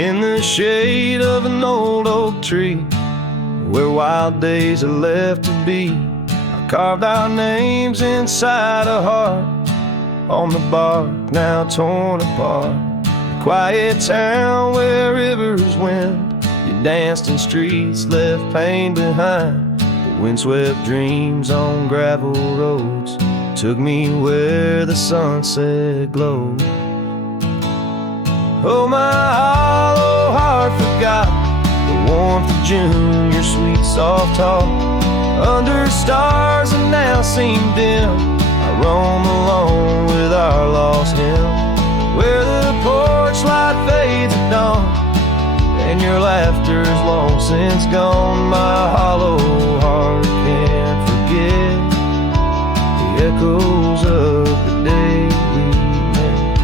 in the shade of an old oak tree, where wild days are left to be. I carved our names inside a heart on the bark now torn apart. A quiet town where rivers wend, you danced in streets, left pain behind. But windswept dreams on gravel roads took me where the sunset glowed. Oh, my hollow heart forgot the warmth of June, your sweet soft talk. Under stars that now seem dim, I roam alone with our lost hymn, where the porch light fades at dawn, and your laughter's long since gone. My hollow heart can't forget the echoes of the day we met.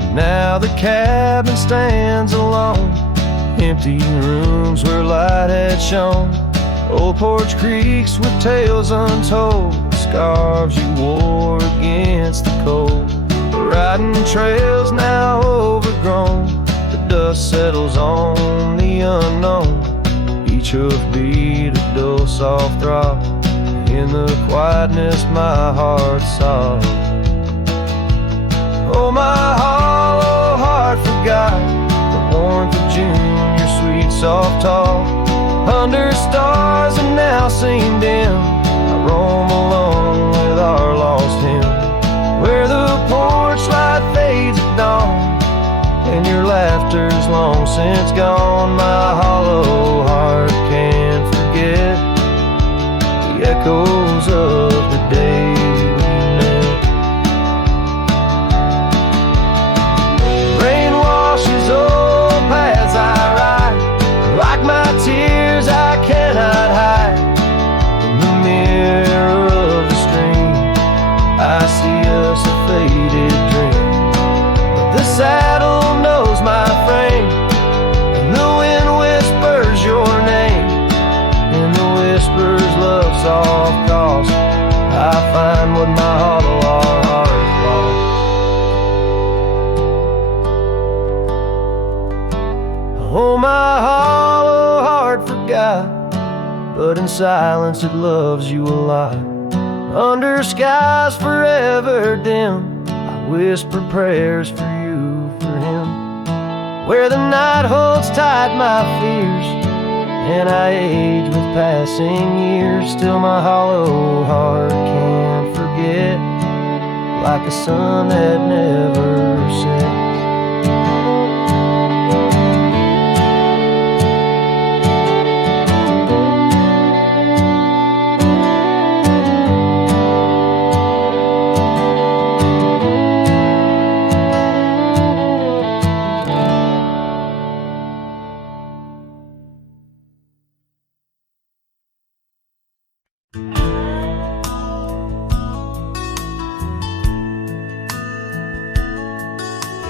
And now the cabin stands alone, empty rooms where light had shone, old porch creaks with tales untold, scarves you wore against the cold. Riding trails now overgrown, the dust settles on the unknown. Each hoofbeat a dull soft throb, in the quietness my heart sobs. Oh, my hollow heart forgot the warmth of June, your sweet soft talk. Under stars that now seem dim, I roam alone with our lost hymn, where the porch light fades at dawn, and your laughter's long since gone. My hollow heart can't forget the echoes of the day we met. Rain washes old paths I ride, like my tears I cannot hide. In the mirror of the stream, I see us a faded dream, but the saddle knows my frame, and the wind whispers your name, and the whispers love soft calls. I find what my hollow heart lost. Oh, my hollow heart forgot, but in silence it loves you a lot. Under skies forever dim, I whisper prayers for you, for him, where the night holds tight my fears, and I age with passing years. Still my hollow heart can't forget, like a sun that never sets.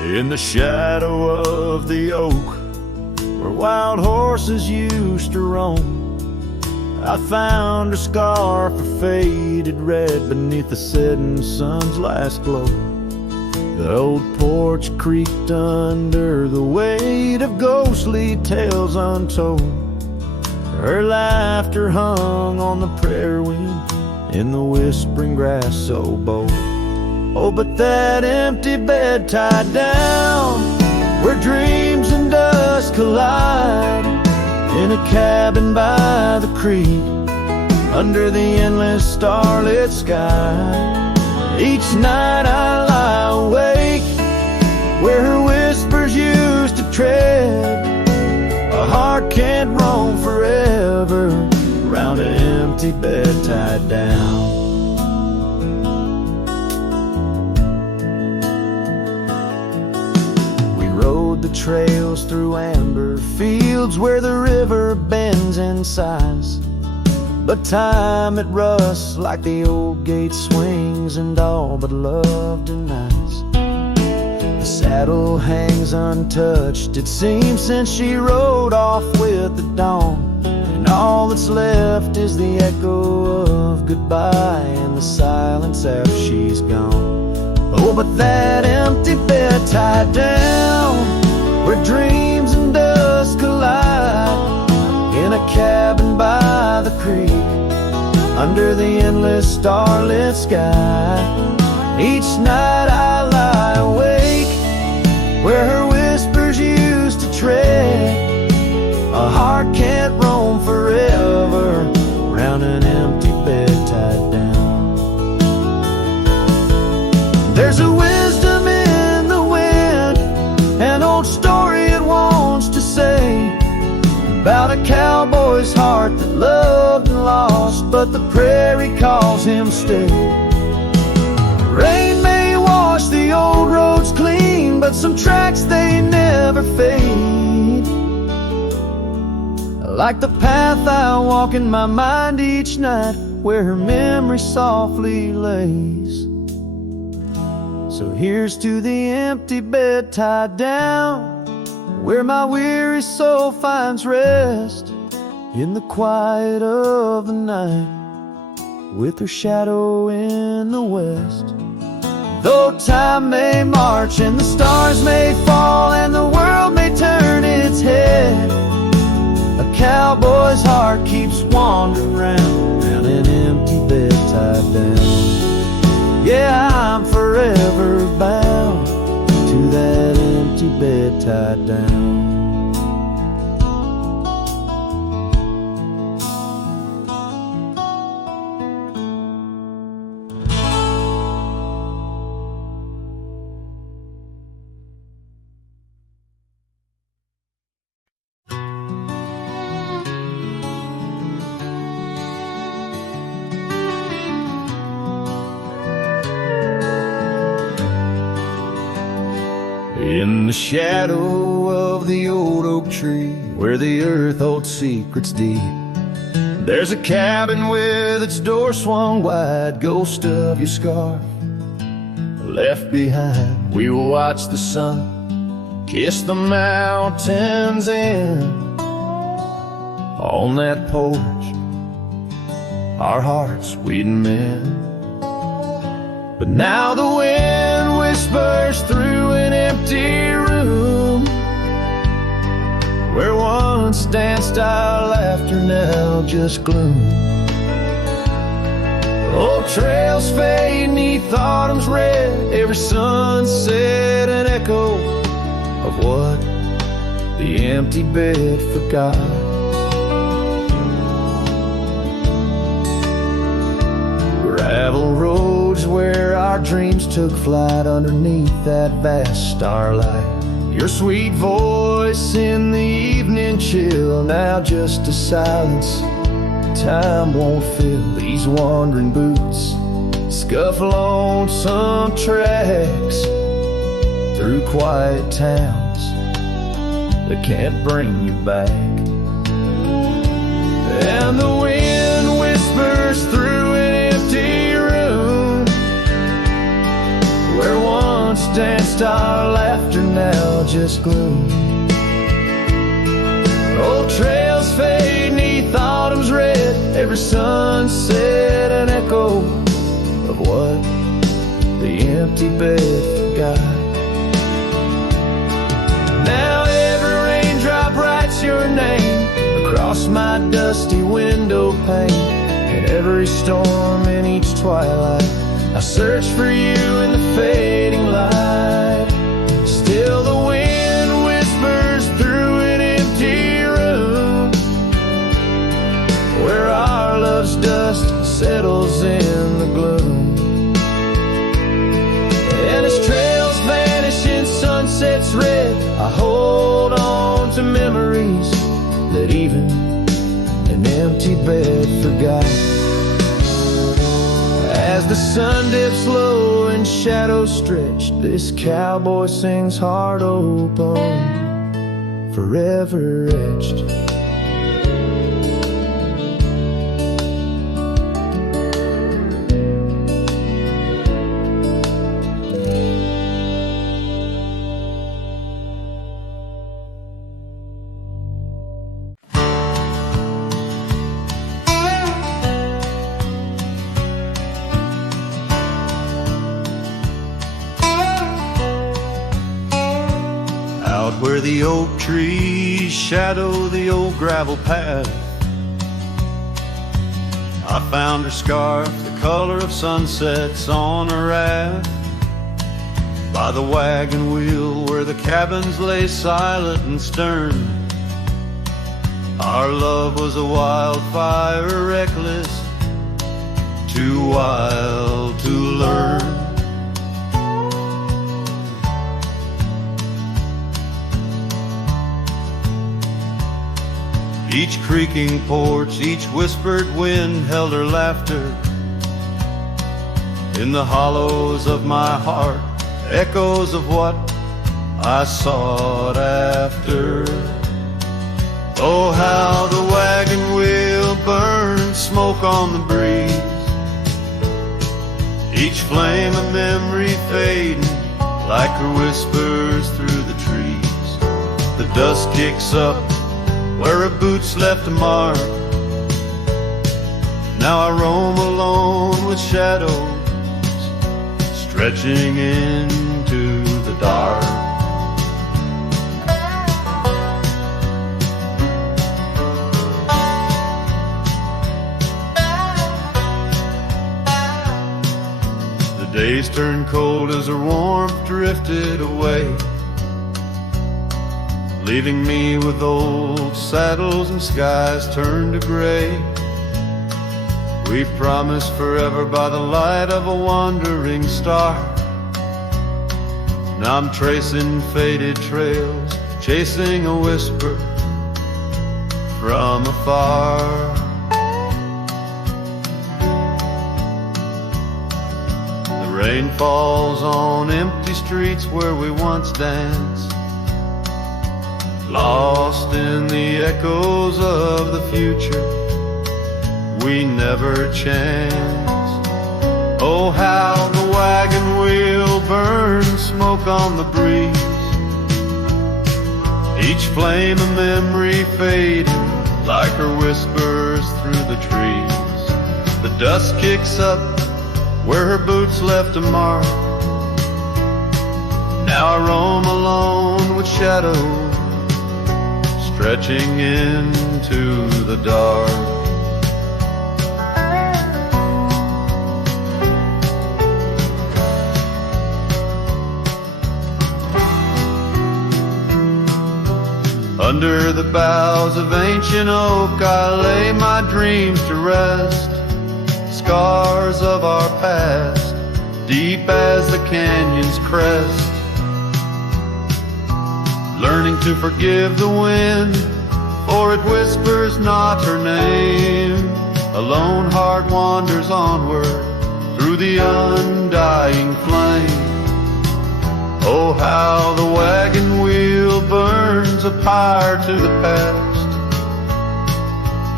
In the shadow of the oak, where wild horses used to roam, I found a scarf of faded red beneath the setting sun's last glow. The old porch creaked under the weight of ghostly tales untold. Her laughter hung on the prairie wind in the whispering grass so bold. Oh, but that empty bed tied down, where dreams and dust collide, in a cabin by the creek, under the endless starlit sky. Each night I lie awake, where her whispers used to tread. A heart can't roam forever around an empty bed tied down. The trails through amber fields where the river bends in sighs, but time it rusts like the old gate swings, and all but love denies. The saddle hangs untouched, it seems, since she rode off with the dawn, and all that's left is the echo of goodbye and the silence after she's gone. Oh, but that empty bed tied down, where dreams and dust collide, in a cabin by the creek, under the endless starlit sky. Each night I lie awake, where her whispers used to tread. A heart can't roam forever round an empty bed tied down. There's a wisdom in the wind, an old story it wants to say, about a cowboy's heart that loved and lost, but the prairie calls him stay. Rain may wash the old roads clean, but some tracks they never fade. Like the path I walk in my mind each night, where her memory softly lays. So here's to the empty bed tied down, where my weary soul finds rest, in the quiet of the night, with her shadow in the west. Though time may march and the stars may fall and the world may turn its head, a cowboy's heart keeps wandering round an empty bed tied down. Yeah, I'm forever bound to that empty bed tied down. In the shadow of the old oak tree, where the earth holds secrets deep, there's a cabin with its door swung wide, ghost of your scarf left behind. We will watch the sun kiss the mountains in. On that porch, our hearts we'd mend. But now the wind whispers through an empty room, where once danced our laughter, now just gloom. Old trails fade 'neath autumn's red, every sunset an echo of what the empty bed forgot. Gravel roads where our dreams took flight, underneath that vast starlight. Your sweet voice in the evening chill, now just a silence time won't fill. These wandering boots scuff lonesome tracks through quiet towns that can't bring you back. And the wind whispers through an empty room, where once danced our laughter, now just gloom. Old trails fade 'neath autumn's red, every sunset an echo of what the empty bed forgot. Now every raindrop writes your name across my dusty window pane, and every storm in each twilight I search for you in the fading light. Still the wind whispers through an empty room, where our love's dust settles in the gloom. And as trails vanish in sunsets red, I hold on to memories that even an empty bed forgot. As the sun dips low and shadows stretch, this cowboy sings heart open, forever etched. Where where the oak trees shadow the old gravel path. I found her scarf, the color of sunsets on a raft, by the wagon wheel where the cabins lay silent and stern. Our love was a wildfire, reckless, too wild to learn. Each creaking porch, each whispered wind held her laughter. In the hollows of my heart, echoes of what I sought after. Oh, how the wagon wheel burned smoke on the breeze, each flame a memory fading like her whispers through the trees. The dust kicks up where her boots left a mark. Now I roam alone with shadows stretching into the dark. The days turned cold as her warmth drifted away, leaving me with old saddles and skies turned to gray. We promised forever by the light of a wandering star. Now I'm tracing faded trails, chasing a whisper from afar. The rain falls on empty streets where we once danced, lost in the echoes of the future we never chanced. Oh, how the wagon wheel burns smoke on the breeze, each flame a memory fading like her whispers through the trees. The dust kicks up where her boots left a mark. Now I roam alone with shadows stretching into the dark. Under the boughs of ancient oak I lay my dreams to rest, scars of our past, deep as the canyon's crest. Learning to forgive the wind, for it whispers not her name. A lone heart wanders onward through the undying flame. Oh, how the wagon wheel burns a pyre to the past,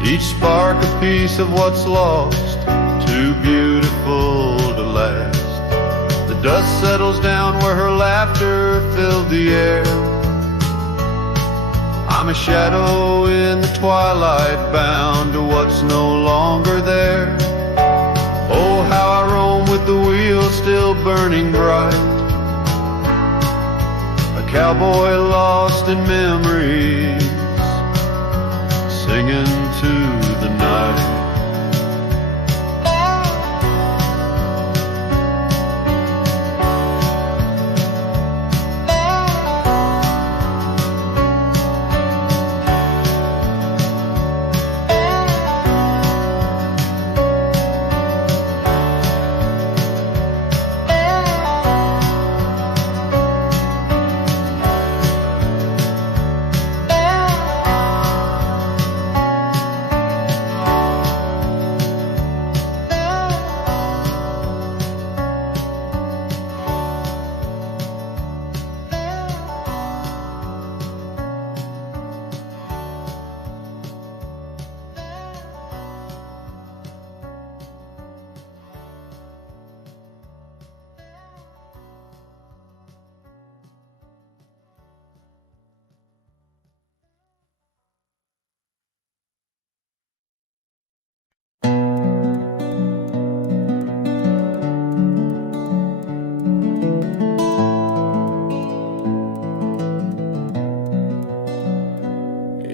each spark a piece of what's lost, too beautiful to last. The dust settles down where her laughter filled the air. I'm a shadow in the twilight, bound to what's no longer there. Oh, how I roam with the wheel still burning bright, a cowboy lost in memories, singing to the night.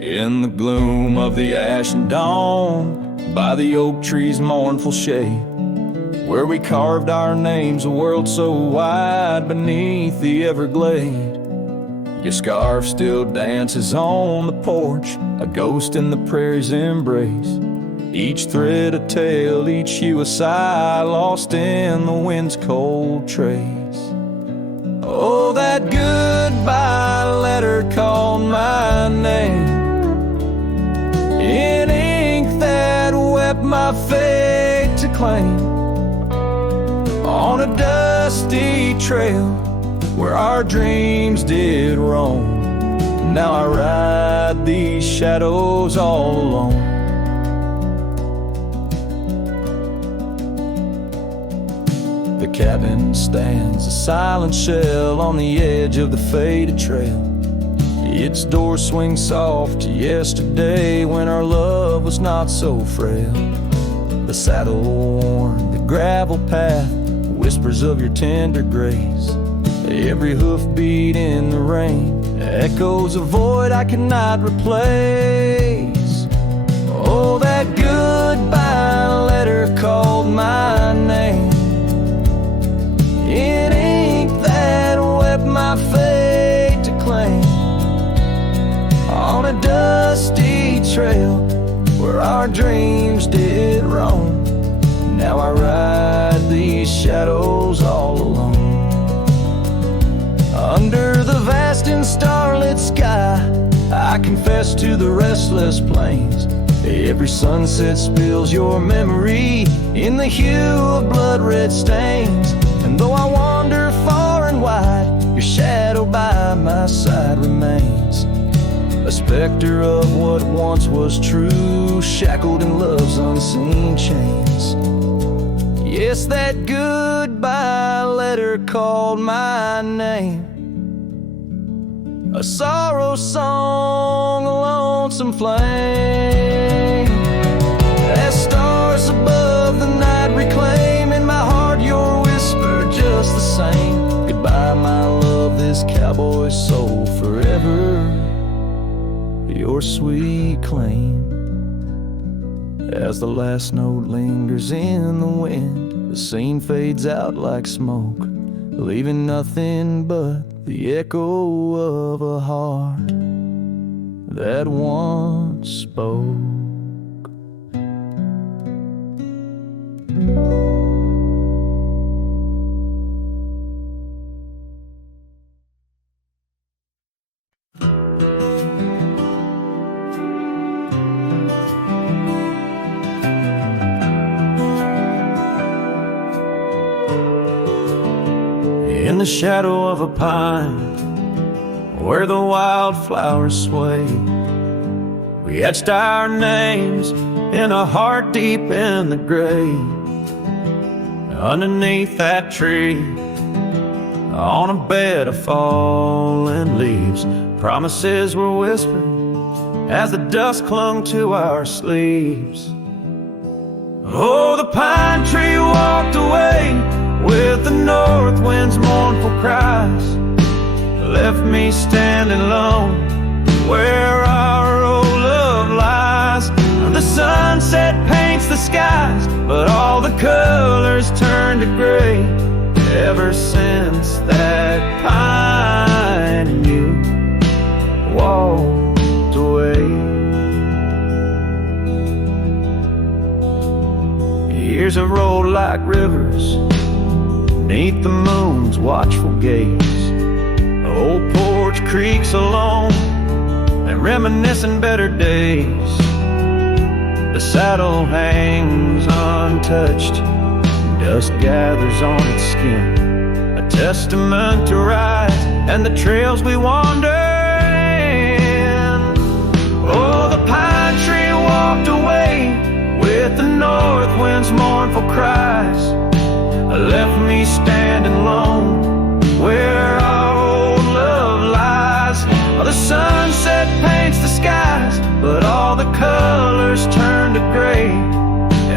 In the gloom of the ashen dawn, by the oak tree's mournful shade, where we carved our names, a world so wide beneath the Everglade. Your scarf still dances on the porch, a ghost in the prairie's embrace. Each thread a tale, each hue a sigh, lost in the wind's cold trace. Oh, that goodbye letter called my name in ink that wept my fate to claim. On a dusty trail where our dreams did roam, now I ride these shadows all alone. The cabin stands a silent shell on the edge of the faded trail. Its door swings soft to yesterday when our love was not so frail. The saddle worn, the gravel path, whispers of your tender grace. Every hoofbeat in the rain echoes a void I cannot replace. Oh, that goodbye letter called my name in ink that wept my fate to claim. On a dusty trail where our dreams did roam, now I ride these shadows all alone. Under the vast and starlit sky, I confess to the restless plains. Every sunset spills your memory in the hue of blood-red stains. And though I wander far and wide, your shadow by my side remains, a specter of what once was true, shackled in love's unseen chains. Yes, that goodbye letter called my name, a sorrow song, a lonesome flame. As stars above the night reclaim in my heart your whisper just the same. Goodbye, my love, this cowboy soul forever your sweet claim. As the last note lingers in the wind, the scene fades out like smoke, leaving nothing but the echo of a heart that once spoke. In the shadow of a pine, where the wildflowers sway, we etched our names in a heart deep in the grave. Underneath that tree, on a bed of fallen leaves, promises were whispered as the dust clung to our sleeves. Oh, the pine tree walked away with the north wind's mournful cries, left me standing alone where our old love lies. The sunset paints the skies, but all the colors turn to gray ever since that pine and you walked away. Years have rolled like rivers beneath the moon's watchful gaze. Old porch creaks alone and reminiscing better days. The saddle hangs untouched, dust gathers on its skin, a testament to ride and the trails we wander in. Oh, the pine tree walked away with the north wind's mournful cries, left me standing alone where our old love lies. The sunset paints the skies, but all the colors turn to gray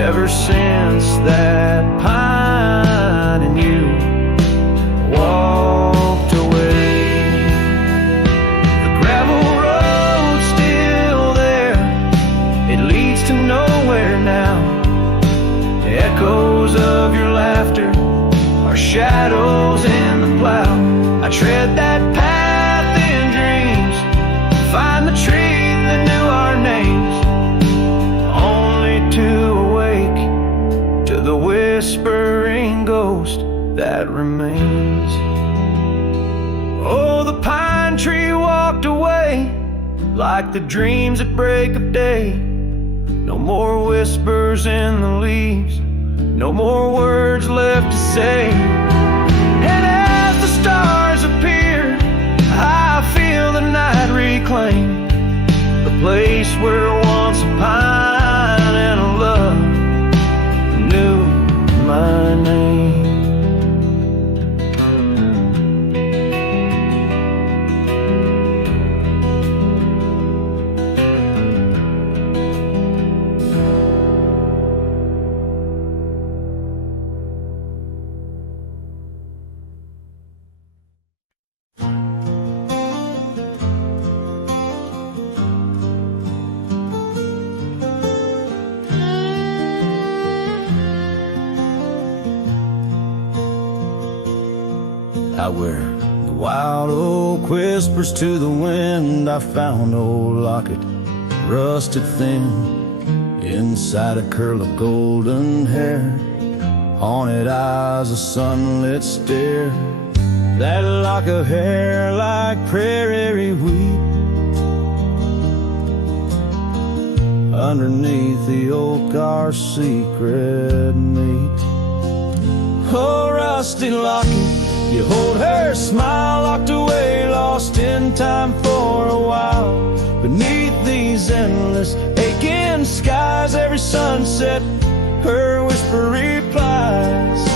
ever since that pine and you walked away. The gravel road still like the dreams at break of day. No more whispers in the leaves, no more words left to say. And as the stars appear, I feel the night reclaim the place where once a pine and a love knew my name. Out where the wild oak whispers to the wind, I found old locket, rusted thin, inside a curl of golden hair, haunted eyes, a sunlit stare. That lock of hair like prairie wheat, underneath the oak our secret meet. Oh, rusty locket, you hold her smile, locked away, lost in time for a while. Beneath these endless aching skies, every sunset her whisper replies.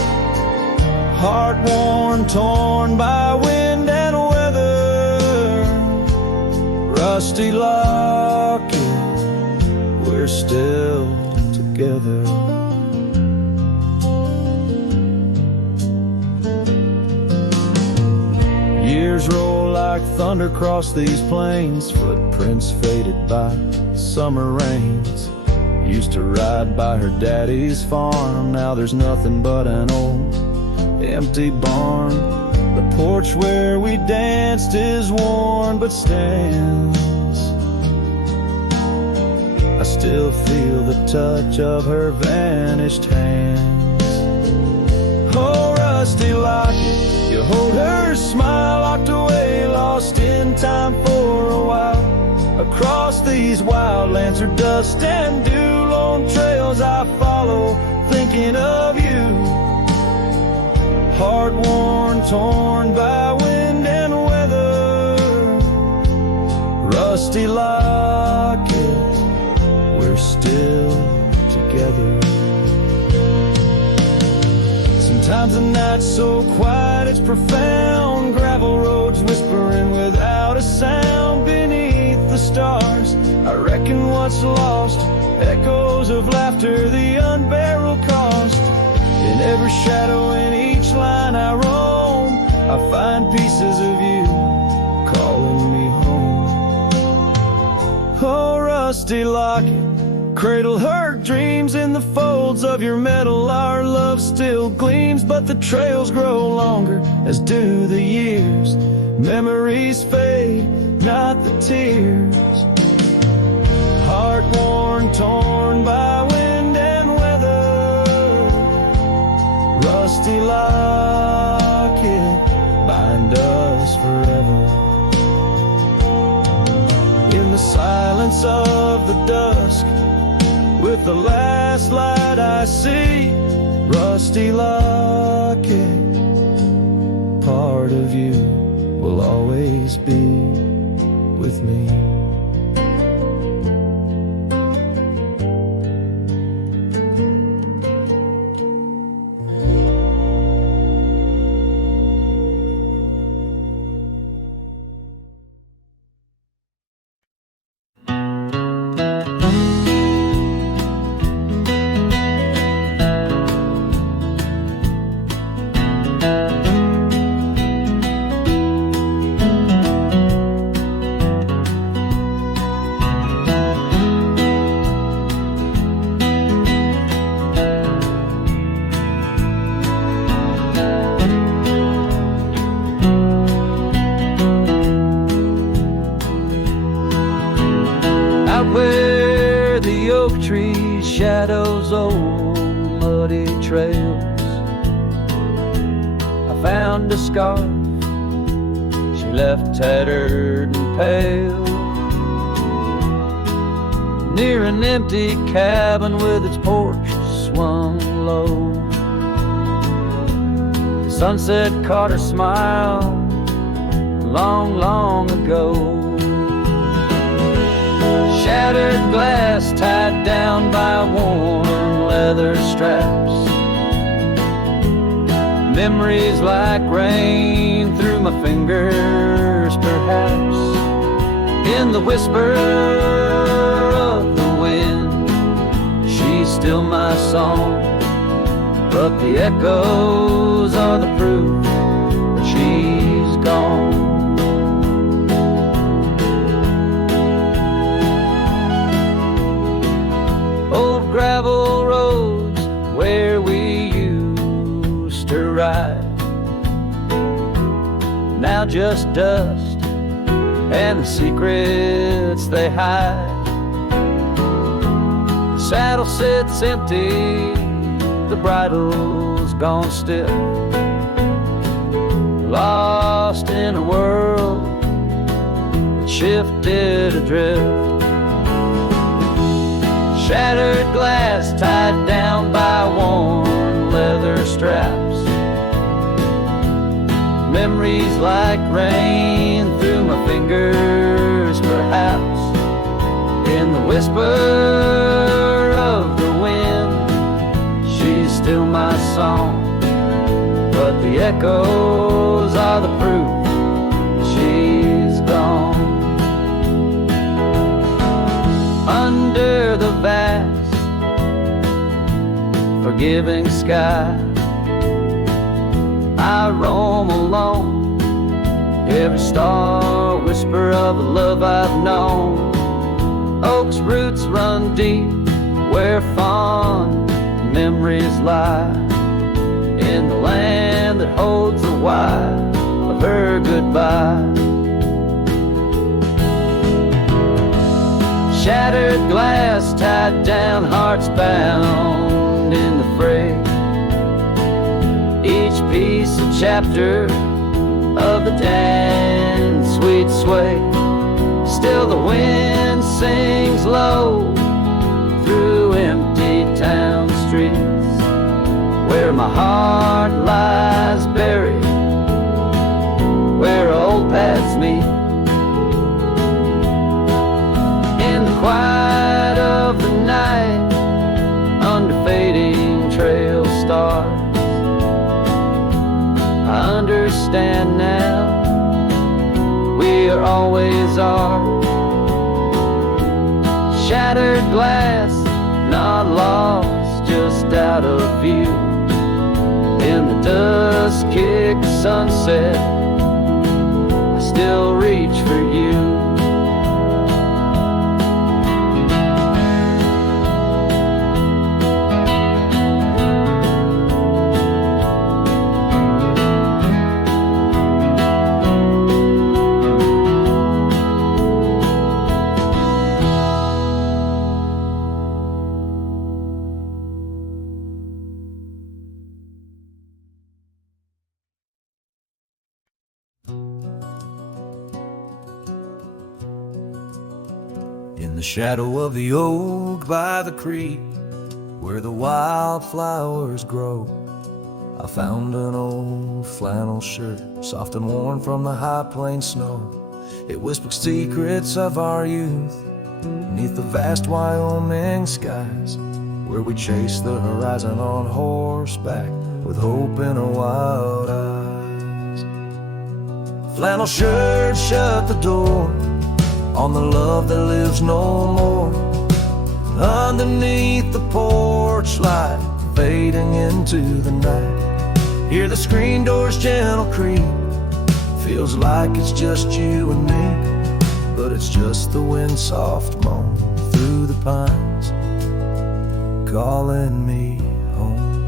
Heart worn, torn by wind and weather, rusty locket, we're still together. Years roll like thunder across these plains, footprints faded by summer rains. Used to ride by her daddy's farm, now there's nothing but an old empty barn. The porch where we danced is worn but stands. I still feel the touch of her vanished hands. Oh, rusty locket, you hold her smile, locked away, lost in time for a while. Across these wildlands are dust and dew, lone trails I follow, thinking of you. Heart worn, torn by wind and weather, rusty locket, we're still together. Sometimes the night's so quiet it's profound, gravel roads whispering without a sound. Beneath the stars, I reckon what's lost, echoes of laughter, the unbearable cost. In every shadow, in each line I roam, I find pieces of you calling me home. Oh, rusty locket, cradle her dreams in the folds of your metal. Our love still gleams, but the trails grow longer, as do the years. Memories fade, not the tears. Heart worn, torn by wind and weather, rusty locket, bind us forever. In the silence of the dusk, with the last light I see, rusty locket, part of you will always be with me. Where the oak trees shadows old muddy trails, I found a scarf she left tattered and pale. near an empty cabin with its porch swung low. The sunset caught her smile long, long ago. Shattered glass tied down by worn leather straps. Memories like rain through my fingers, perhaps. In the whisper of the wind, she's still my song, but the echoes are the proof that she's gone. Old gravel roads where we used to ride, now just dust and the secrets they hide. The saddle sits empty, the bridle's gone stiff, lost in a world that shifted adrift. Shattered glass tied down by worn leather straps. Memories like rain through my fingers, perhaps. In the whisper of the wind, she's still my song, but the echoes are the proof she's gone. Under the vast, forgiving sky, I roam alone, every star whisper of a love I've known. Oak's roots run deep where fond memories lie, in the land that holds the why of her goodbye. Shattered glass tied down, hearts bound in the fray. Each piece a chapter of the dance sweet sway. Still the wind sings low through empty town streets, where my heart lies buried, where old paths meet. In the quiet of the night, under fading trail stars, I understand now, we are always are. Shattered glass, not lost, just out of view. In the dusk-kicked sunset, I still reach for you. In the shadow of the oak by the creek, where the wildflowers grow, I found an old flannel shirt, soft and worn from the high plain snow. It whispered secrets of our youth, beneath the vast Wyoming skies, where we chased the horizon on horseback, with hope in our wild eyes. Flannel shirt shut the door on the love that lives no more. Underneath the porch light, fading into the night, hear the screen door's gentle creak. Feels like it's just you and me, but it's just the wind soft moan through the pines, calling me home.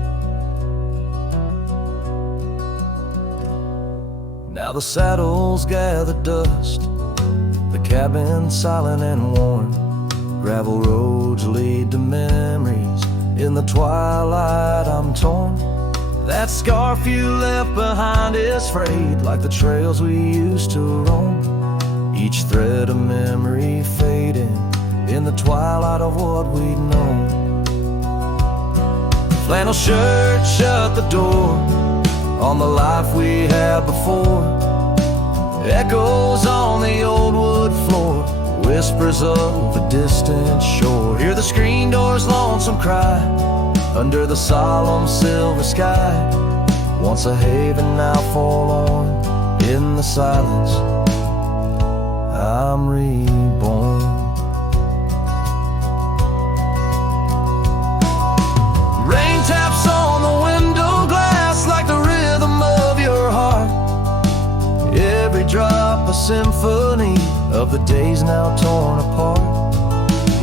Now the saddles gather dust, the cabin silent and worn. Gravel roads lead to memories, in the twilight I'm torn. That scarf you left behind is frayed, like the trails we used to roam. Each thread of memory fading in the twilight of what we'd known. Flannel shirt shut the door on the life we had before. Echoes on the old wood floor, whispers of a distant shore. Hear the screen door's lonesome cry under the solemn silver sky. Once a haven, now forlorn. In the silence, I'm reborn. Rain taps on the window glass like the rhythm of your heart. Every drop a symphony of the days now torn apart.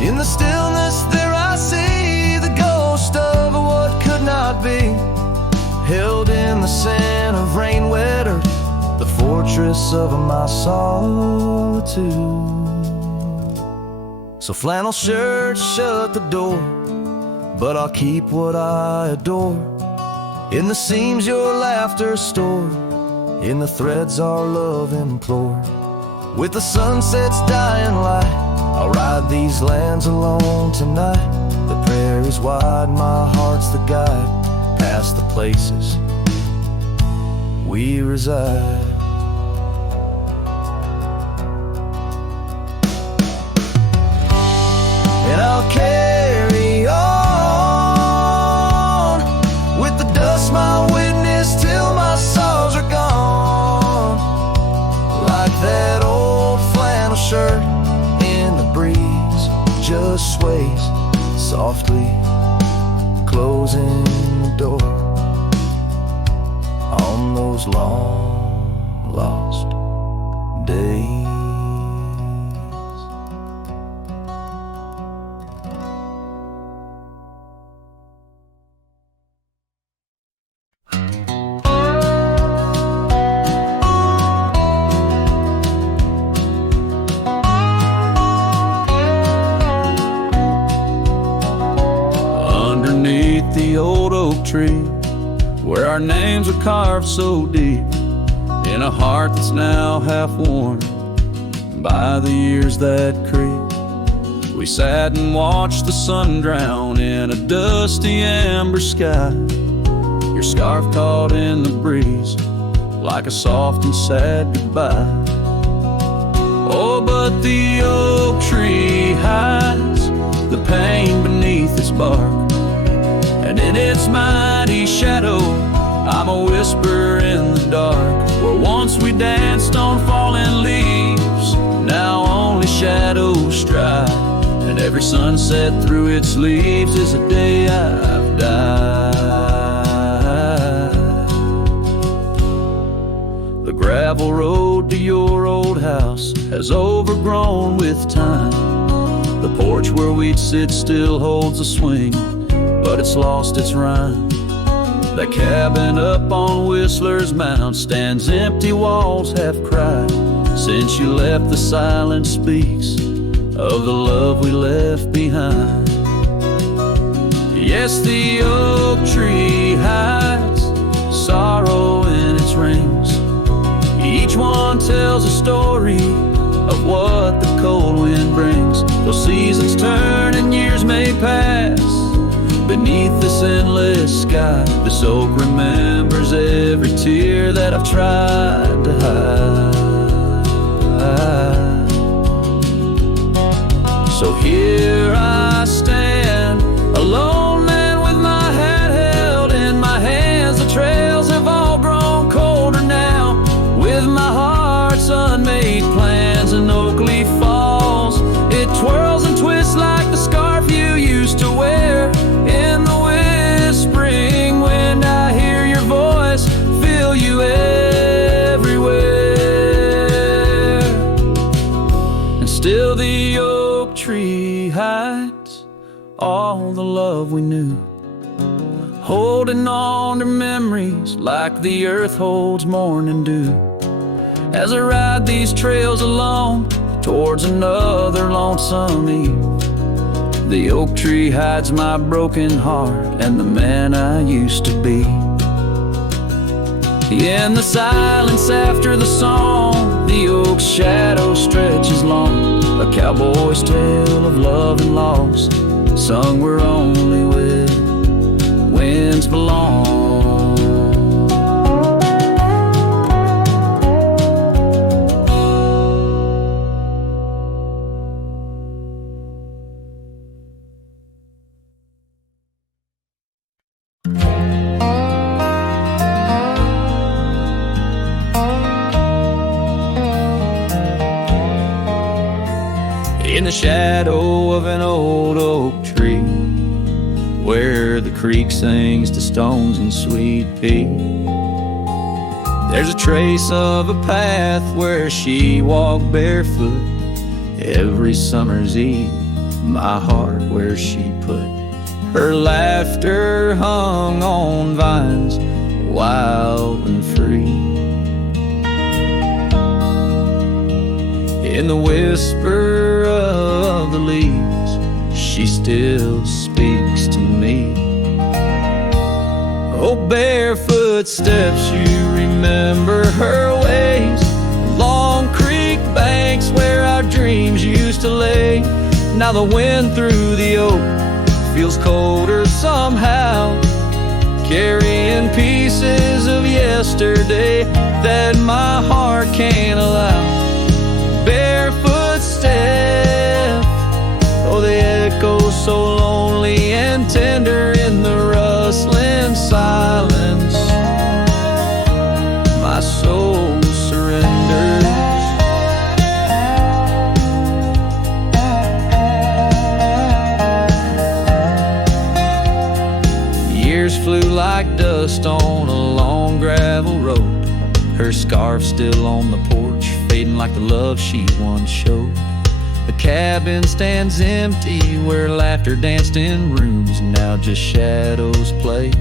In the stillness there I see the ghost of what could not be, held in the scent of rain wet earth, the fortress of my solitude. So flannel shirt shut the door, but I'll keep what I adore. In the seams your laughter stored, in the threads our love implored. With the sunset's dying light, I'll ride these lands alone tonight. The prairie's wide, my heart's the guide, past the places we reside. And I'll carry on with the dust my witness till my sorrows are gone. Like that old flannel shirt in the breeze, just sways softly, closing the door on those long lost days. Underneath the old oak tree, where our names are carved so deep, in a heart that's now half worn by the years that creep, we sat and watched the sun drown in a dusty amber sky. Your scarf caught in the breeze like a soft and sad goodbye. Oh, but the oak tree hides the pain beneath its bark, and in its mighty shadow I'm a whisper in the dark. Where once we danced on falling leaves, now only shadows stride, and every sunset through its leaves is a day I've died. The gravel road to your old house has overgrown with time. The porch where we'd sit still holds a swing, but it's lost its rhyme. That cabin up on Whistler's Mound stands empty, walls have cried. Since you left, the silence speaks of the love we left behind. Yes, the oak tree hides sorrow in its rings. Each one tells a story of what the cold wind brings. Those seasons turn and years may pass beneath this endless sky. This oak remembers every tear that I've tried to hide. So here I stand, a lone man with my hat held in my hands. The trails have all grown colder now, with my heart's unmade plans. And oak leaf falls, it twirls and twists like the scarf you used to wear. In the whispering wind I hear your voice, feel you everywhere. And still the oak tree hides all the love we knew, holding on to memories like the earth holds morning dew. As I ride these trails alone towards another lonesome eve, the oak tree hides my broken heart and the man I used to be. In the silence after the song, the oak's shadow stretches long, A cowboy's tale of love and loss, sung where only winds belong. In the shadow of an old oak tree, where the creek sings to stones in sweet pea, there's a trace of a path where she walked barefoot every summer's eve. My heart where she put her laughter hung on vines, wild and free. In the whisper of the leaves, she still speaks to me. Oh, barefoot steps, you remember her ways. Long creek banks where our dreams used to lay. Now the wind through the oak feels colder somehow, carrying pieces of yesterday that my heart can't allow. Barefoot step, oh, they echo so lonely and tender in the rustling silence. My soul surrenders. Years flew like dust on a long gravel road. Her scarf still on the porch, fading like the love she once showed. The cabin stands empty where laughter danced in rooms. Now just shadows play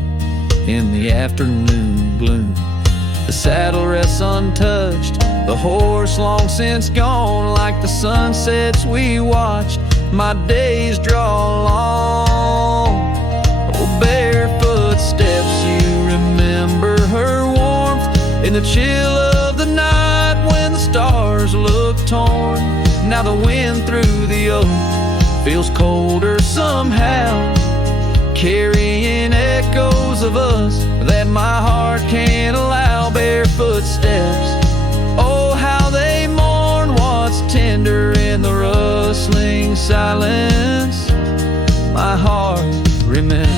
in the afternoon gloom. The saddle rests untouched, the horse long since gone. Like the sunsets we watched, my days draw long. Oh, barefoot steps, you remember her warmth in the chill of the night when the stars look torn. Now the wind through the oak feels colder somehow, carrying echoes of us that my heart can't allow. Barefoot steps, oh, how they mourn what's tender in the rustling silence. My heart remembers.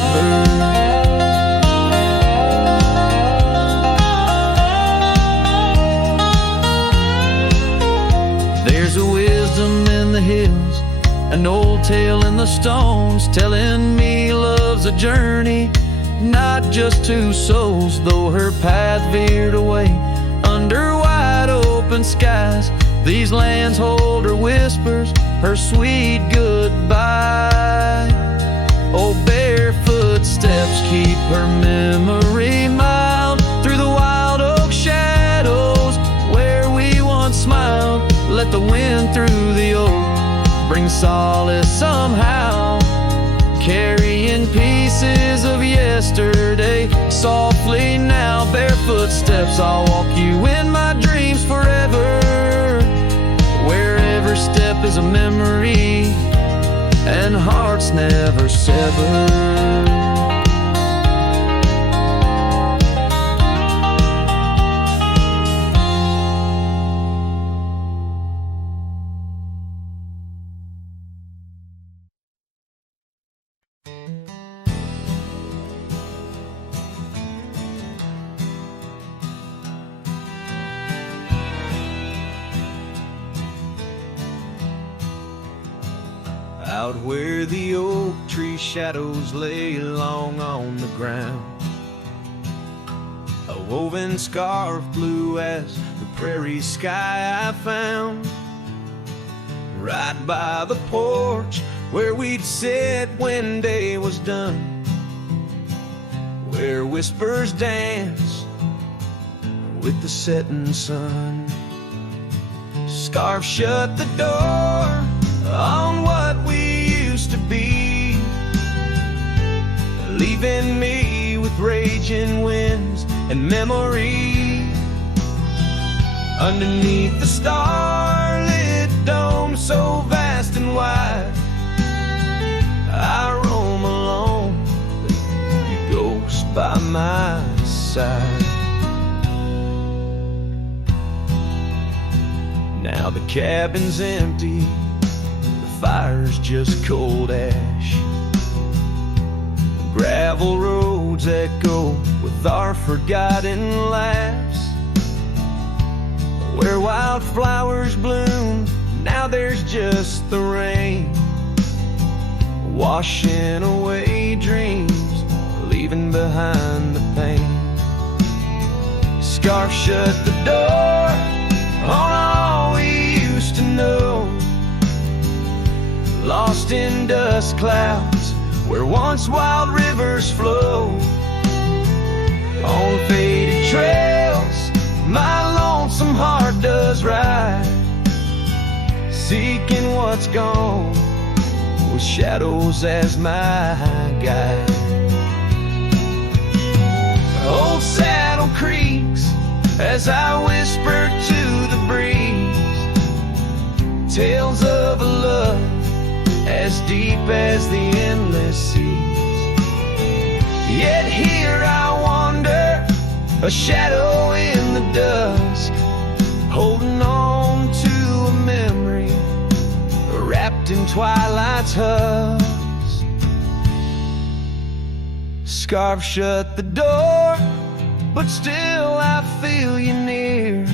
There's a wisdom in the hills, an old tale in the stones, telling me love's a journey, not just two souls. Though her path veered away under wide open skies, these lands hold her whispers, her sweet goodbye. Oh, barefoot steps keep her memory mild through the wild oak shadows where we once smiled. Let the wind through the oak bring solace somehow, carrying pieces of yesterday softly now. Barefoot steps, I'll walk you in my dreams forever, where every step is a memory and hearts never sever. Out where the oak tree shadows lay long on the ground, a woven scarf blue as the prairie sky I found. Right by the porch where we'd sit when day was done, where whispers dance with the setting sun. Scarf shut the door on what we used to be, leaving me with raging winds and memory. Underneath the starlit dome so vast and wide. I roam alone, you ghost by my side. Now the cabin's empty, the fire's just cold ash. Gravel roads echo with our forgotten laughs. Where wildflowers bloom, now there's just the rain, washing away dreams, leaving behind the pain. Scarf shut the door on all we used to know, lost in dust clouds where once wild rivers flow. On faded trails my lonesome heart does ride, seeking what's gone with shadows as my guide. Old saddle creaks as I whisper to the breeze, tales of a love as deep as the endless seas. Yet here I wander, a shadow in the dusk, holding on to a memory wrapped in twilight's husk. Scarf shut the door, but still I feel you near,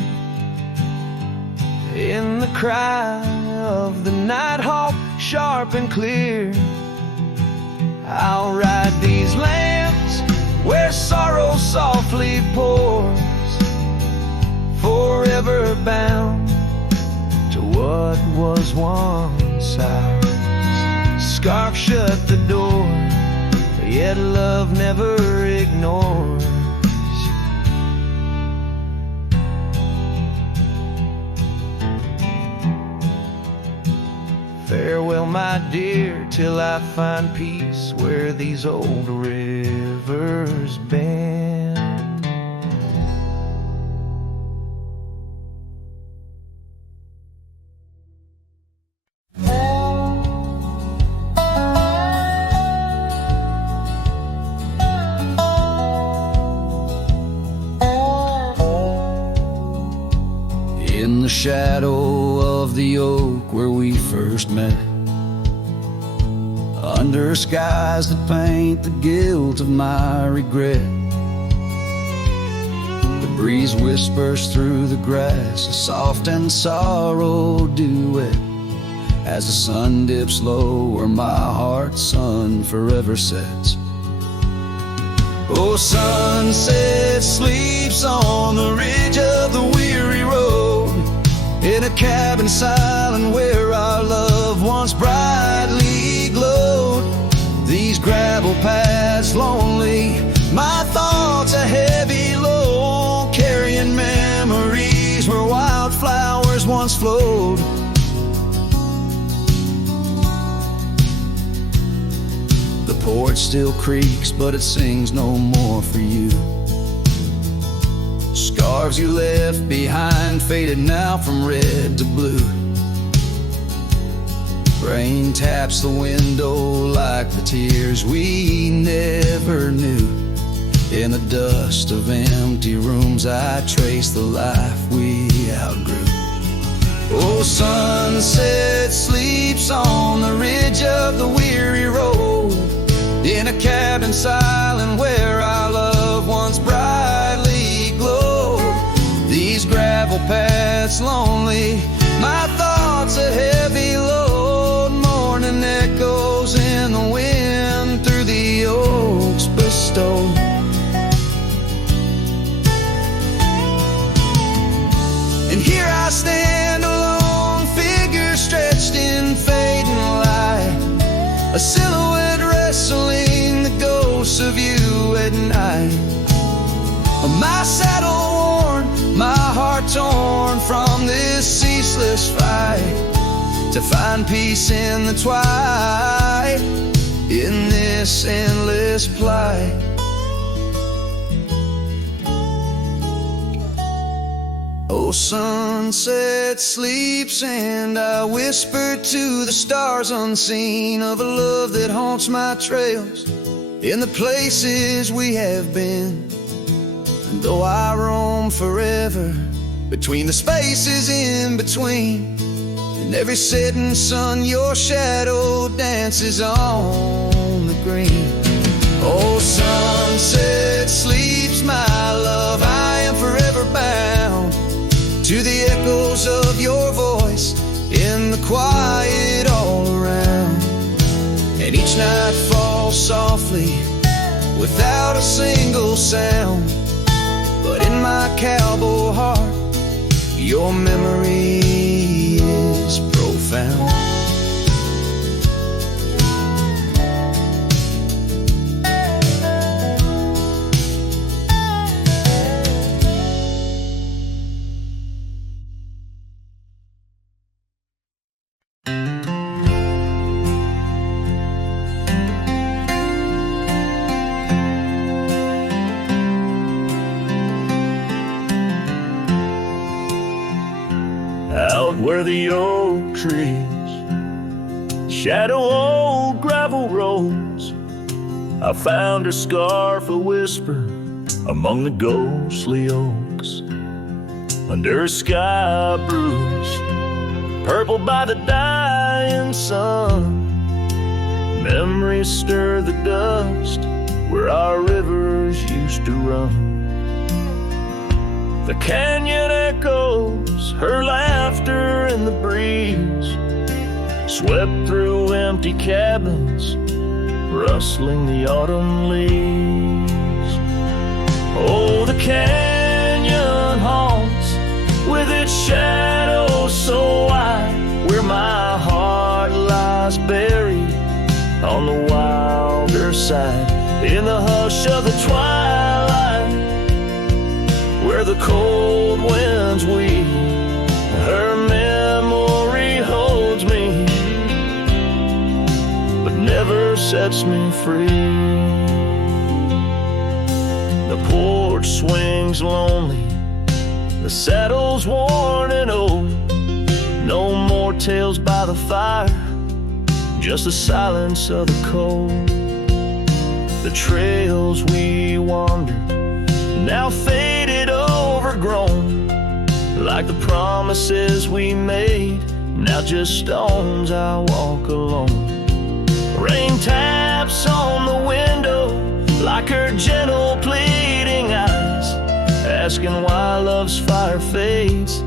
in the cry of the nighthawk, sharp and clear. I'll ride these lamps where sorrow softly pours, forever bound to what was once ours. Scarf shut the door, yet love never ignores. Farewell, my dear, till I find peace where these old rivers bend. In the shadow of the oak where we first met, under skies that paint the guilt of my regret, the breeze whispers through the grass, a soft and sorrow duet, as the sun dips low where my heart's sun forever sets. Oh, sunset sleeps on the ridge of the weary road, in a cabin silent where our love once brightly glowed. These gravel paths lonely, my thoughts a heavy load, carrying memories where wildflowers once flowed. The porch still creaks, but it sings no more for you. Scarves you left behind faded now from red to blue. Rain taps the window like the tears we never knew. In the dust of empty rooms I trace the life we outgrew. Oh, sunset sleeps on the ridge of the weary road, in a cabin silent where our love once brightly glowed. These gravel paths lonely, my thoughts a heavy load, mourning echoes in the wind through the oaks bestowed. And here I stand, a lone figure stretched in fading light, a silhouette wrestling the ghosts of you at night. My saddle worn, my heart torn from this ceaseless fight, to find peace in the twilight, in this endless plight. Oh, sunset sunset sleeps and I whisper to the stars unseen of a love that haunts my trails in the places we have been. And though I roam forever between the spaces in between, in every setting sun your shadow dances on the green. Oh, sunset sleeps, my love, I am forever bound to the echoes of your voice in the quiet all around. And each night falls softly without a single sound, but in my cowboy heart your memory is profound. Out where the oak trees shadow old gravel roads, I found her scarf a whisper among the ghostly oaks. Under her sky bruised, purple by the dying sun, memories stir the dust where our rivers used to run. The canyon echoes, her laughter in the breeze, swept through empty cabins, rustling the autumn leaves. Oh, the canyon haunts with its shadows so wide, where my heart lies buried on the wilder side, in the hush of the twilight, where the cold winds weep, her memory holds me, but never sets me free. The porch swings lonely, the saddle's worn and old, no more tales by the fire, just the silence of the cold. The trails we wandered, now faded, overgrown, like the promises we made, now just stones I walk alone. Rain taps on the window like her gentle pleading eyes, asking why love's fire fades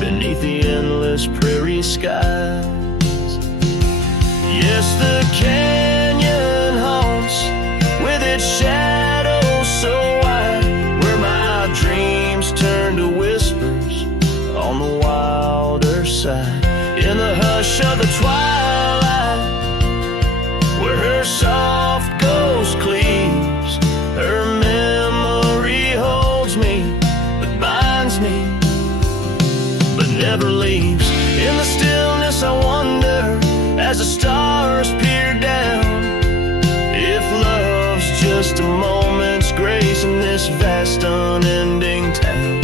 beneath the endless prairie skies. Yes, the canyon haunts with its shadows so wide, where my dreams turn to whispers on the wilder side, in the hush of the twilight, where her soft ghost cleaves, her memory holds me, but binds me, but never leaves. In the stillness I wonder, as the stars peer down, if love's just a moment's grace in this vast unending town.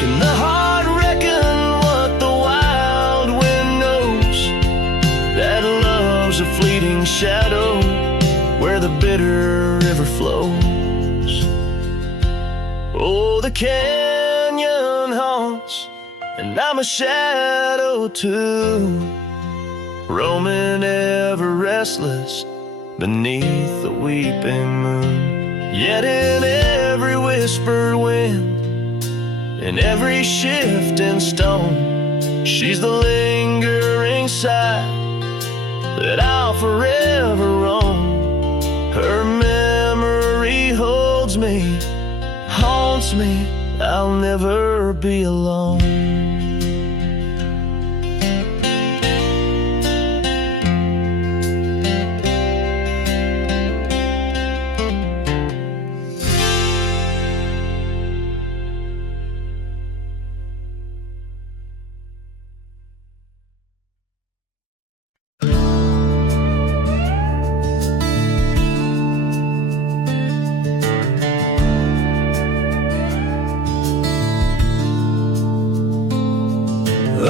Can the heart reckon what the wild wind knows, that love's a fleeting shadow where the bitter river flows? Oh, the canyon haunts, and I'm a shadow too, roaming ever restless beneath the weeping moon. Yet in every whispered wind, in every shifting stone, she's the lingering sigh that I'll forever roam. Her memory holds me, haunts me, I'll never be alone.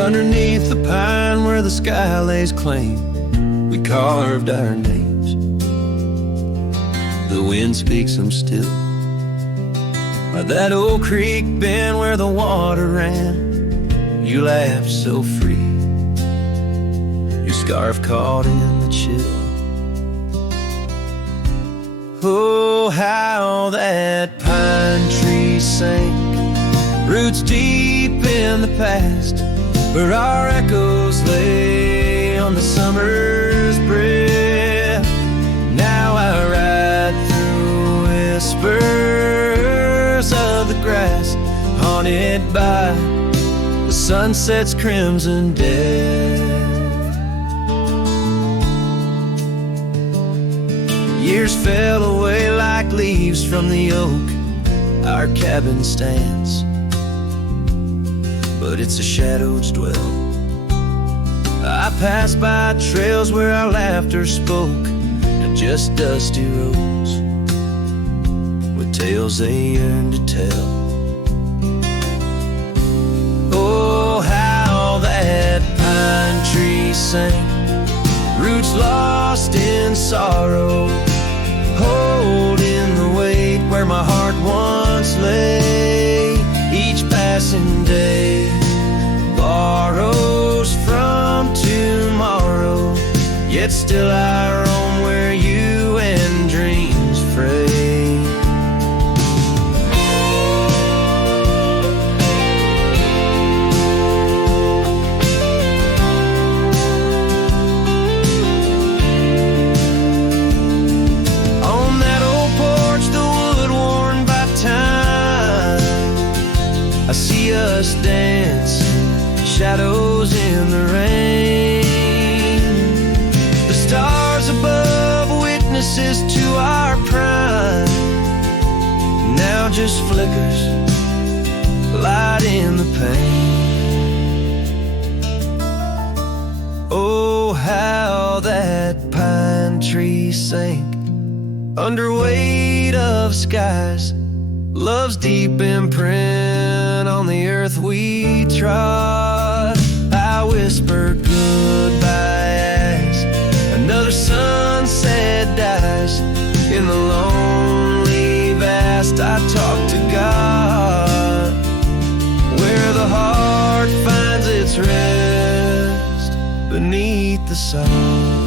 Underneath the pine where the sky lays claim, we carved our names. The wind speaks them still. By that old creek bend where the water ran, you laughed so free, your scarf caught in the chill. Oh, how that pine tree sank, roots deep in the past, where our echoes lay on the summer's breath. Now I ride through whispers of the grass, haunted by the sunset's crimson death. Years fell away like leaves from the oak our cabin stands, but it's a shadow's dwell. I passed by trails where our laughter spoke, and just dusty roads with tales they yearn to tell. Oh, how that pine tree sang, roots lost in sorrow, holding the weight where my heart once lay. Each passing day borrows from tomorrow, yet still I roam where you and dreams fray. On that old porch, the wood worn by time, I see us dancing, shadows in the rain. The stars above, witnesses to our prime, now just flickers, light in the pain. Oh, how that pine tree sank under weight of skies, love's deep imprint on the earth we trod. I whispered goodbye as another sunset dies. In the lonely vast I talk to God, where the heart finds its rest beneath the sod.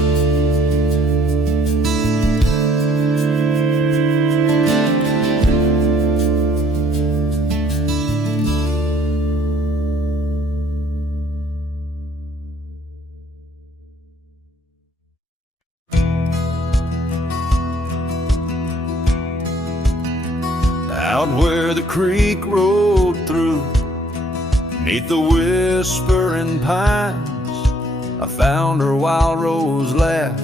Out where the creek rolled through, neath the whispering pines, I found her wild rose laugh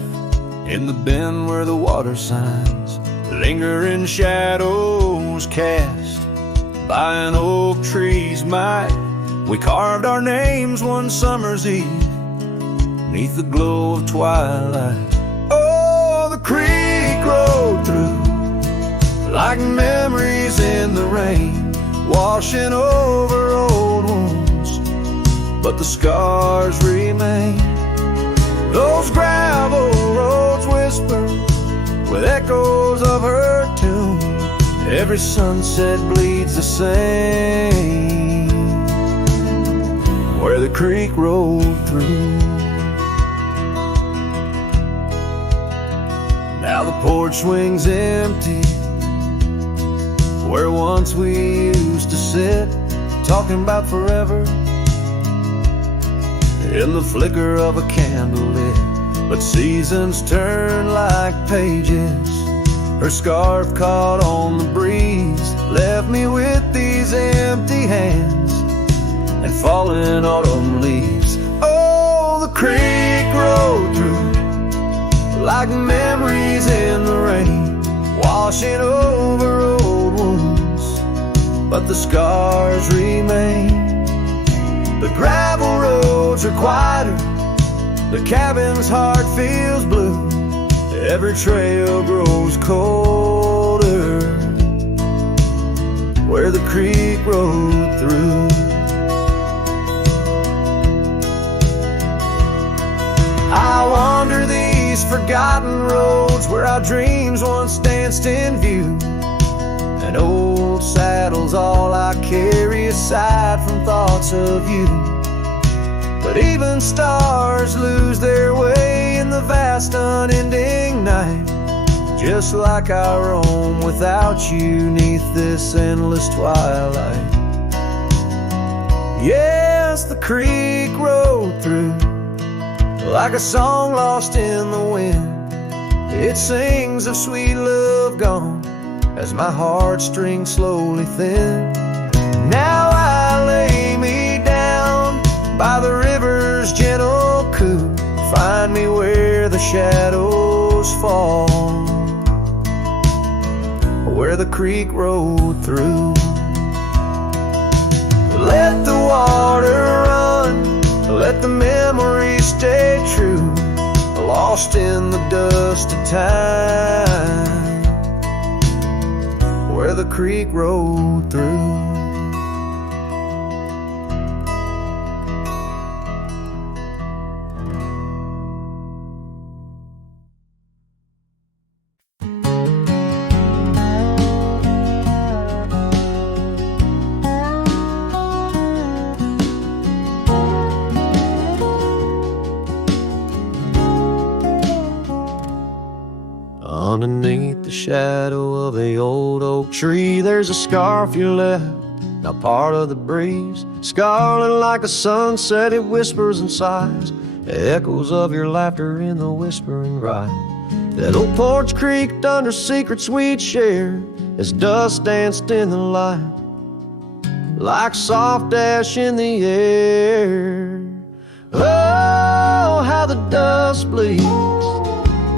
in the bend where the water signs linger in shadows cast by an oak tree's might. We carved our names one summer's eve neath the glow of twilight. Oh, the creek rolled through like memories in the rain, washing over old wounds, but the scars remain. Those gravel roads whisper with echoes of her tune. Every sunset bleeds the same where the creek rolled through. Now the porch swings empty where once we used to sit, talking about forever in the flicker of a candle lit. But seasons turn like pages, her scarf caught on the breeze left me with these empty hands and falling autumn leaves. Oh, the creek rolled through like memories in the rain, washing over old wounds, but the scars remain. The gravel roads are quieter, the cabin's heart feels blue. Every trail grows colder where the creek rolled through. I wander these forgotten roads where our dreams once danced in view. An old saddle's all I carry aside from thoughts of you. But even stars lose their way in the vast unending night, just like I roam without you neath this endless twilight. Yes, the creek road through, like a song lost in the wind. It sings of sweet love gone as my heartstrings slowly thin. Now I lay me down by the river's gentle coo. Find me where the shadows fall, where the creek rode through. Let the water run, let the memories stay true, lost in the dust of time, where the creek rode through. Underneath the shadow of the old oak tree, there's a scarf you left, now part of the breeze. Scarlet like a sunset, it whispers and sighs, echoes of your laughter in the whispering ride. That old porch creaked under secrets we'd shared as dust danced in the light, like soft ash in the air. Oh, how the dust bleeds,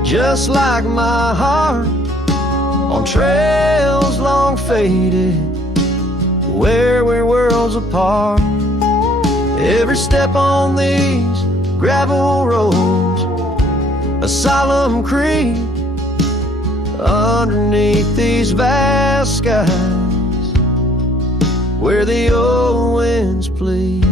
just like my heart, on trails long faded, where we're worlds apart. Every step on these gravel roads, a solemn creep, underneath these vast skies, where the old winds plead.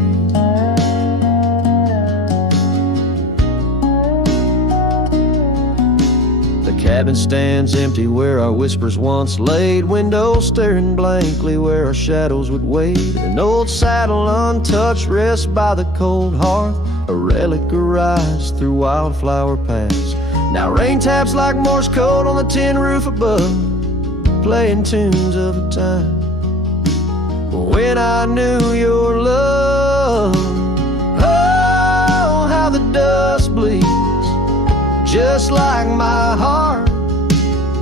Cabin stands empty where our whispers once laid, windows staring blankly where our shadows would wade. An old saddle untouched rests by the cold hearth, a relic arise through wildflower paths. Now rain taps like Morse code on the tin roof above, playing tunes of a time when I knew your love. Oh, how the dust bleeds, just like my heart,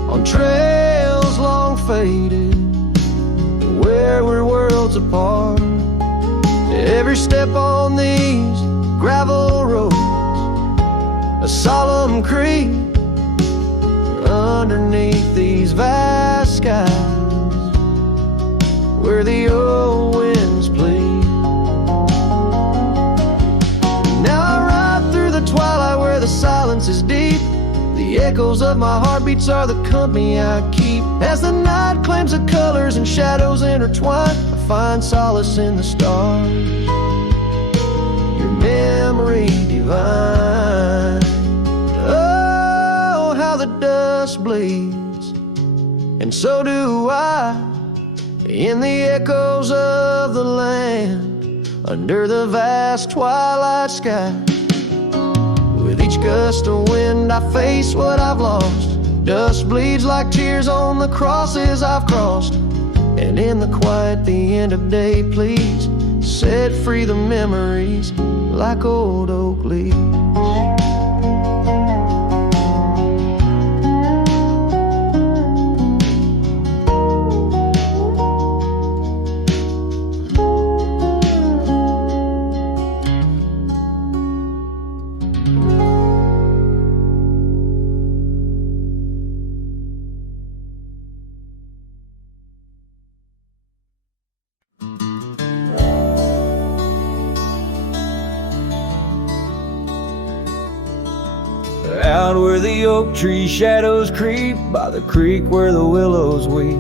on trails long faded, where we're worlds apart. Every step on these gravel roads, a solemn creep, underneath these vast skies, where the old winds plead. Now I ride through the twilight where the silence is deep. The echoes of my heartbeats are the company I keep. As the night claims the colors and shadows intertwine, I find solace in the stars, your memory divine. Oh, how the dust bleeds, and so do I, in the echoes of the land, under the vast twilight sky. With each gust of wind I face what I've lost. Dust bleeds like tears on the crosses I've crossed. And in the quiet, the end of day, please set free the memories like old oak leaves. Out where the oak tree shadows creep, by the creek where the willows weep,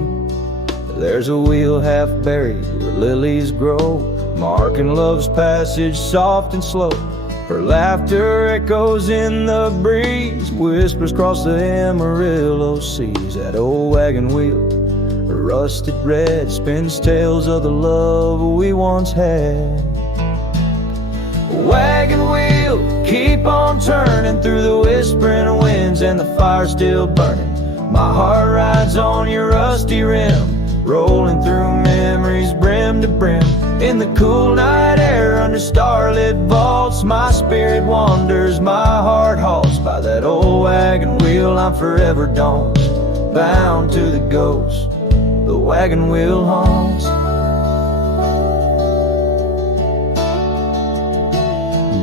there's a wheel half buried where lilies grow, marking love's passage soft and slow, Her laughter echoes in the breeze, whispers across the Amarillo seas. That old wagon wheel, rusted red, spins tales of the love we once had. Wagon wheel, keep on turning through the whispering winds and the fire still burning. My heart rides on your rusty rim, rolling through memories brim to brim. In the cool night air under starlit vaults, my spirit wanders, my heart halts. By that old wagon wheel I'm forever don't, bound to the ghost the wagon wheel haunts.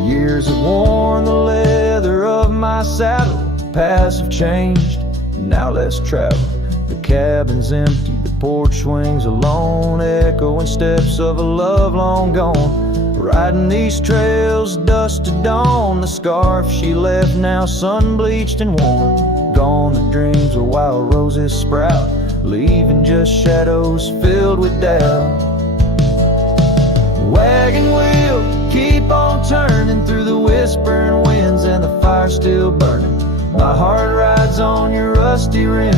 Years have worn the leather of my saddle, paths have changed, now let's travel. The cabin's empty, the porch swings alone, echoing steps of a love long gone. Riding these trails, dusk to dawn, the scarf she left now sun-bleached and worn. Gone the dreams of wild roses sprout, leaving just shadows filled with doubt. Wagon wheel, keep on turning through the whispering winds and the fire still burning. My heart rides on your rusty rim,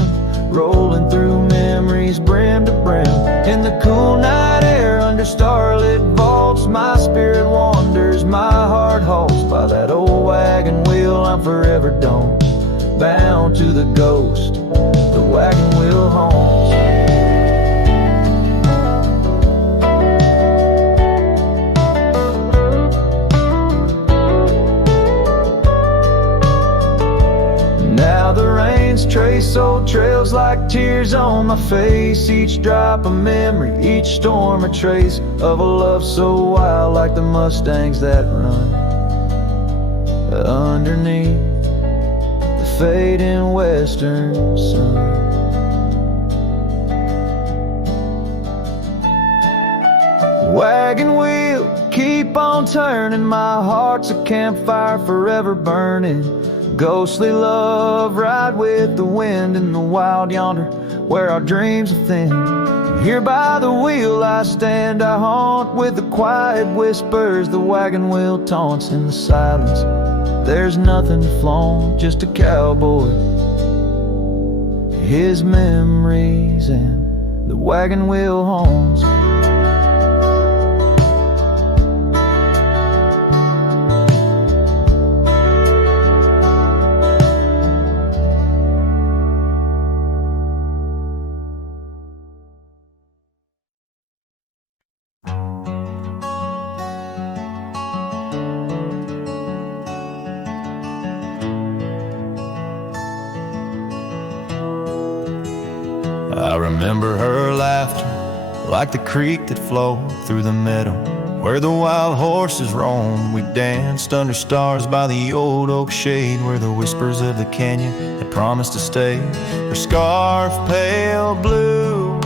rolling through memories brim to brim. In the cool night air under starlit vaults, my spirit wanders, my heart halts. By that old wagon wheel I'm forever don't, bound to the ghost the wagon wheel haunts. Now the rains trace old trails like tears on my face. Each drop a memory, each storm a trace of a love so wild, like the Mustangs that run underneath the fading western sun. Wagon wheel, keep on turning, my heart's a campfire forever burning. Ghostly love, ride with the wind in the wild yonder, where our dreams are thin. Here by the wheel I stand, I haunt with the quiet whispers the wagon wheel taunts. In the silence there's nothing to flaunt, just a cowboy, his memories, and the wagon wheel haunts. I remember her laughter like the creek that flowed through the meadow where the wild horses roam. We danced under stars by the old oak shade where the whispers of the canyon had promised to stay. Her scarf pale blue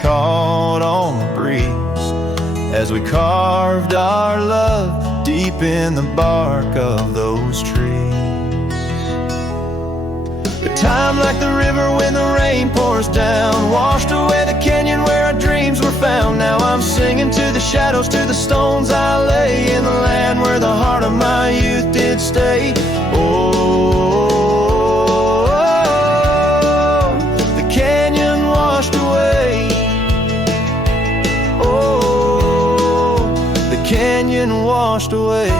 caught on the breeze as we carved our love deep in the bark of those trees. Time like the river when the rain pours down, washed away the canyon where our dreams were found. Now I'm singing to the shadows, to the stones I lay in the land where the heart of my youth did stay. Oh, the canyon washed away. Oh, the canyon washed away.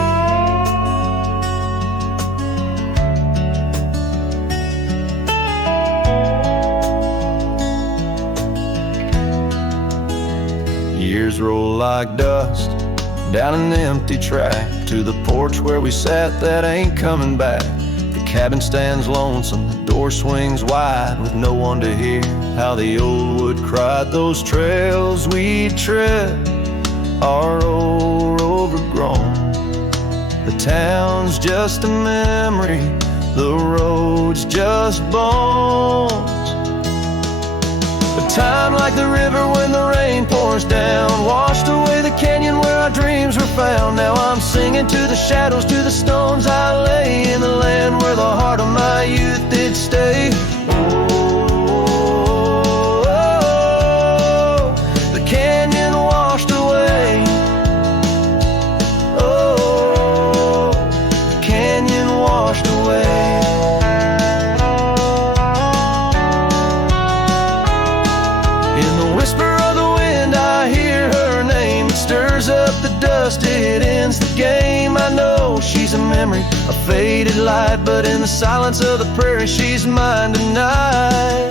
Years roll like dust down an empty track to the porch where we sat that ain't coming back. The cabin stands lonesome, the door swings wide with no one to hear how the old wood cried. Those trails we tread are old, overgrown. The town's just a memory, the road's just bones. But time like the river when the rain pours down, washed away the canyon where our dreams were found. Now I'm singing to the shadows, to the stones I lay in the land where the heart of my youth did stay. Oh, the canyon washed away. Oh, dust, it ends the game. I know she's a memory, a faded light, but in the silence of the prairie, she's mine tonight.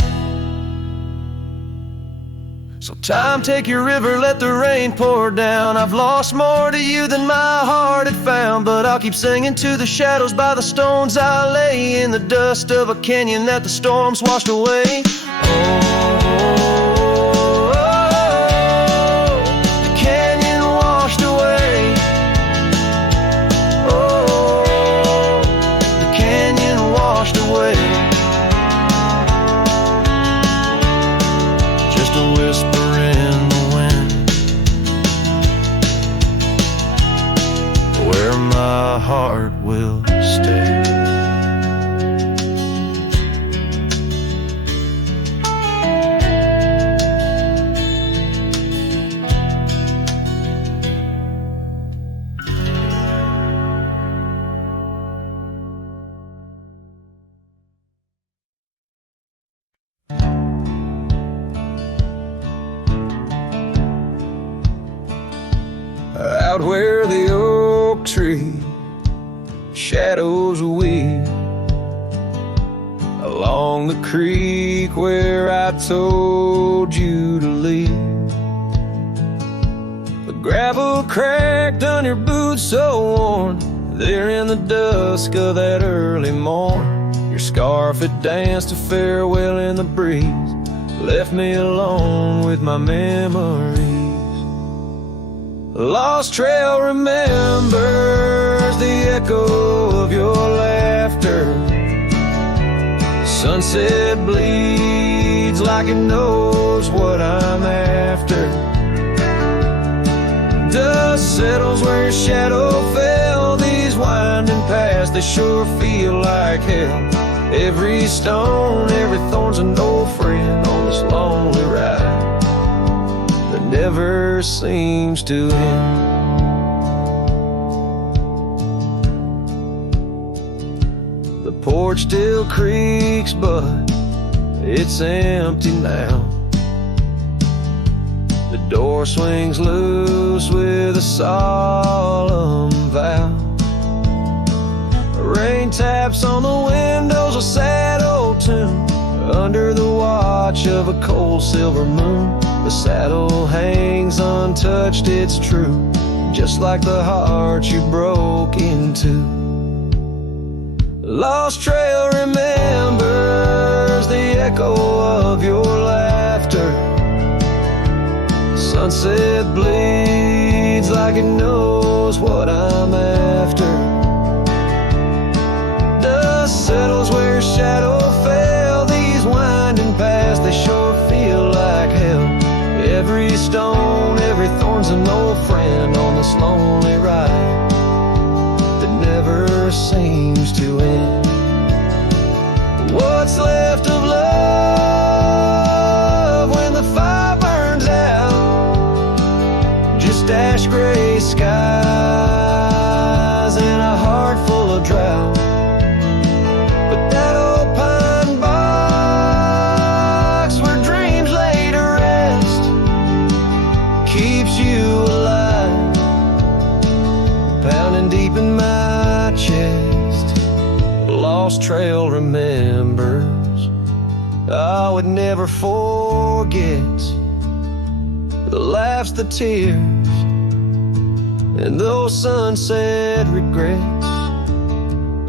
So time, take your river, let the rain pour down. I've lost more to you than my heart had found, but I'll keep singing to the shadows by the stones I lay in the dust of a canyon that the storms washed away. The canyon washed away. Oh, the canyon washed away. Just a whisper in the wind, where my heart will stay. Out where the oak tree shadows weave, along the creek where I told you to leave. The gravel cracked on your boots so worn, there in the dusk of that early morn. Your scarf had danced a farewell in the breeze, left me alone with my memories. Lost trail remembers the echo of your laughter. Sunset bleeds like it knows what I'm after. Dust settles where your shadow fell. These winding paths, they sure feel like hell. Every stone, every thorn's an old friend on this lonely ride that never seems to end. The porch still creaks, but it's empty now. The door swings loose with a solemn vow. Rain taps on the windows, a sad old tune, under the watch of a cold silver moon. The saddle hangs untouched, it's true, just like the heart you broke into. Lost trail remembers the echo of your laughter. Sunset bleeds like it knows what I'm after. Dust settles where your shadow fell. These winding paths, they sure feel like hell. Every stone, every thorn's an old friend on this lonely ride that never seems to end. What's left of love when the fire burns out? Just ash gray skies and a heart full of drought. But that old pine box where dreams lay to rest keeps you alive, pounding deep in my chest. Lost trail remembers, I would never forget the laughs, the tears, and those sunset regrets.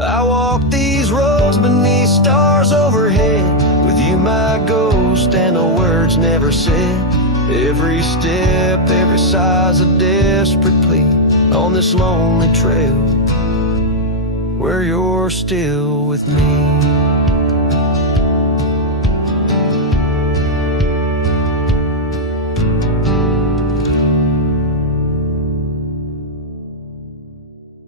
I walk these roads beneath stars overhead, with you my ghost and the words never said. Every step, every sigh's a desperate plea on this lonely trail where you're still with me.